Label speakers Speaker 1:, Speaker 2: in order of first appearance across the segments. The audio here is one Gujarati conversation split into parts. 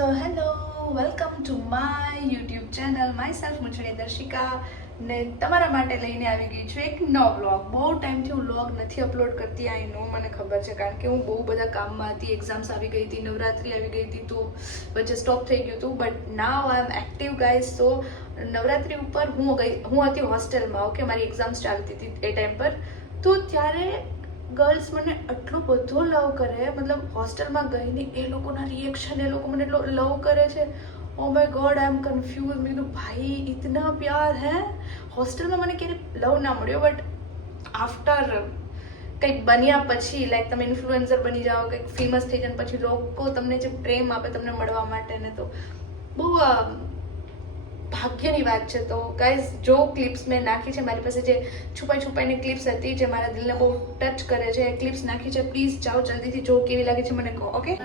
Speaker 1: So hello welcome to my YouTube channel myself Muchhadi Darshika ને તમારા માટે લઈને આવી ગઈ છું એક નવો વ્લોગ બહુ ટાઈમથી હું વ્લોગ નથી અપલોડ કરતી આઈ નો મને ખબર છે, કારણ કે હું બહુ બધા કામમાં હતી એક્ઝામ્સ આવી ગઈ હતી, નવરાત્રી આવી ગઈ હતી, તો વચ્ચે સ્ટોપ થઈ ગયું હતું. But now I am active guys તો નવરાત્રી ઉપર હું ગઈ, હું હતી હોસ્ટેલમાં ઓકે મારી એક્ઝામ્સ ચાલતી હતી એ ટાઈમ પર. તો ત્યારે ગર્લ્સ મને આટલો બધો લવ કરે, મતલબ હોસ્ટેલમાં ગઈને એ લોકોના રિએક્શન એ લોકો મને એટલો લવ કરે છે. ઓ my god I am confuse મેં કીધું, ભાઈ, ઇતના પ્યાર હે? હોસ્ટેલમાં મને ક્યારેય લવ ના મળ્યો બટ આફ્ટર કંઈક બન્યા પછી લાઈક તમે ઇન્ફ્લુએન્સર બની જાઓ, કંઈક ફેમસ થઈ જાય પછી લોકો તમને જે પ્રેમ આપે તમને મળવા માટે ને તો બહુ ભાગ્યની વાત છે તો ગાઈઝ જો ક્લિપ્સ મેં નાખી છે મારી પાસે જે છુપાઈ છુપાઈને ક્લિપ્સ હતી જે મારા દિલને બહુ ટચ કરે છે એ ક્લિપ્સ નાખી છે પ્લીઝ જાઓ જલ્દીથી જો કેવી લાગે છે મને કહો ઓકે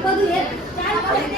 Speaker 1: બધું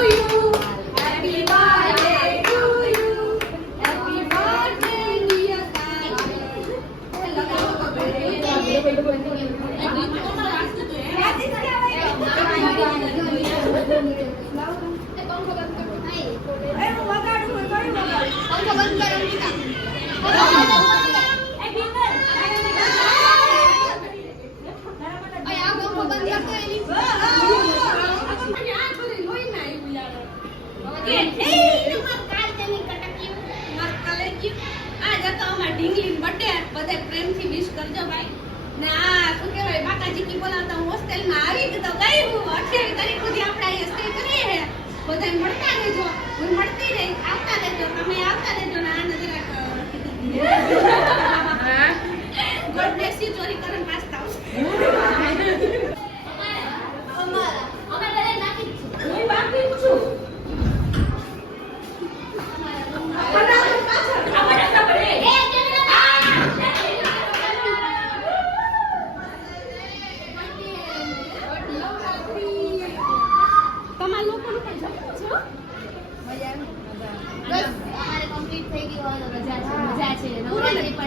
Speaker 2: પ્રેમથી વિશ કરજો ભાઈ. ને આ શું કહેવાય માતાજી કી બોલાવતા હું હોસ્ટેલમાં આવી તો ગઈ હું. અઠ્યાવીસ તારીખ સુધી આપણે અહીંયા સ્ટે કરીએ હે બધાય મળતા રહેજો. હું મળતી રહી આવતા રહેજો. તમે આવતા રહેજો ને ગોડ બ્લેસ યુ ચોરી કરીને પાછતા આવશે તમારા લોકોનું પણ જમવું છે હો?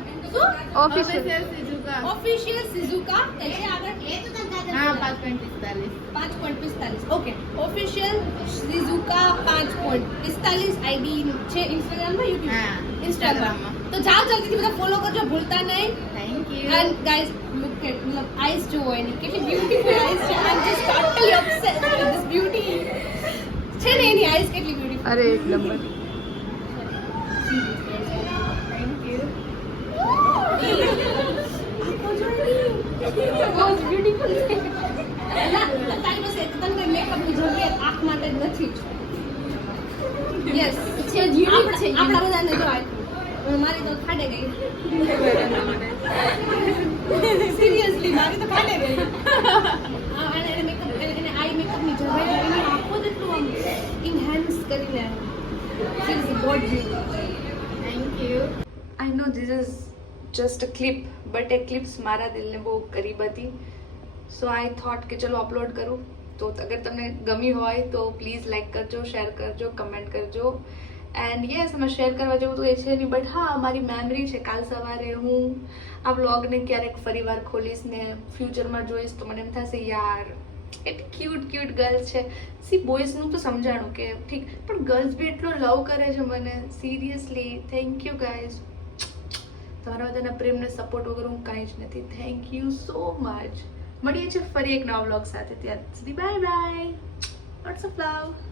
Speaker 2: શું ID છે બોલ?
Speaker 3: ઓફિશિયલ
Speaker 2: ઓફિશિયલ સિઝુકા કઈ છે આગળ પાંચ પોઈન્ટ પિસ્તાલીસ ઓકે ઓફિશિયલ સિઝુકા પાંચ પોઈન્ટ પિસ્તાલીસ આઈડી છે ઇન્સ્ટાગ્રામમાં યુટ્યુબ ઇન્સ્ટાગ્રામમાં તો જાઓ જલ્દીથી બધા ફોલો કરજો ભૂલતા નહીં એન્ડ ગાઈઝ લુક એટ મતલબ આઈઝ જુઓ એની કેટલી બ્યુટીફુલ આઈઝ છે I am just totally obsessed with this beauty છે ને એની આઈઝ કેટલી બ્યુટીફુલ
Speaker 3: અરે એક નંબર
Speaker 2: આપણા બધાને જોવાય પણ મારી તો ખાડે ગઈ સિરિયસલી મારી તો ખાડે ગઈ અને આઈ મેકઅપની જોવાય જોઈને આખો જેટલું આમ ઇન્હાન્સ કરીને body
Speaker 3: thank you
Speaker 1: I know this is just clip but a clips મારા દિલને બહુ કરીબ હતી. સો આઈ થોટ કે ચલો અપલોડ કરું. તો અગર તમને ગમી હોય તો પ્લીઝ લાઈક કરજો શેર કરજો કમેન્ટ કરજો. એન્ડ યસ અમે શેર કરવા જેવું તો એ છે નહીં બટ હા, મારી મેમરી છે. કાલ સવારે હું આ બ્લોગને ક્યારેક ફરીવાર ખોલીશ ને ફ્યુચરમાં જોઈશ તો મને એમ થશે, યાર એટ ક્યુટ ક્યુટ ગર્લ્સ છે. સી બોયઝનું તો સમજાણું કે ઠીક, પણ ગર્લ્સ બી એટલો લવ કરે છે મને. સિરિયસલી થેન્ક યુ ગાઈઝ તમારા બધાના પ્રેમને સપોર્ટ વગર હું કાંઈ જ નથી. થેન્ક યુ સો મચ મળીએ છીએ ફરી એક નવા બ્લોગ સાથે. ત્યાં સુધી bye bye lots of love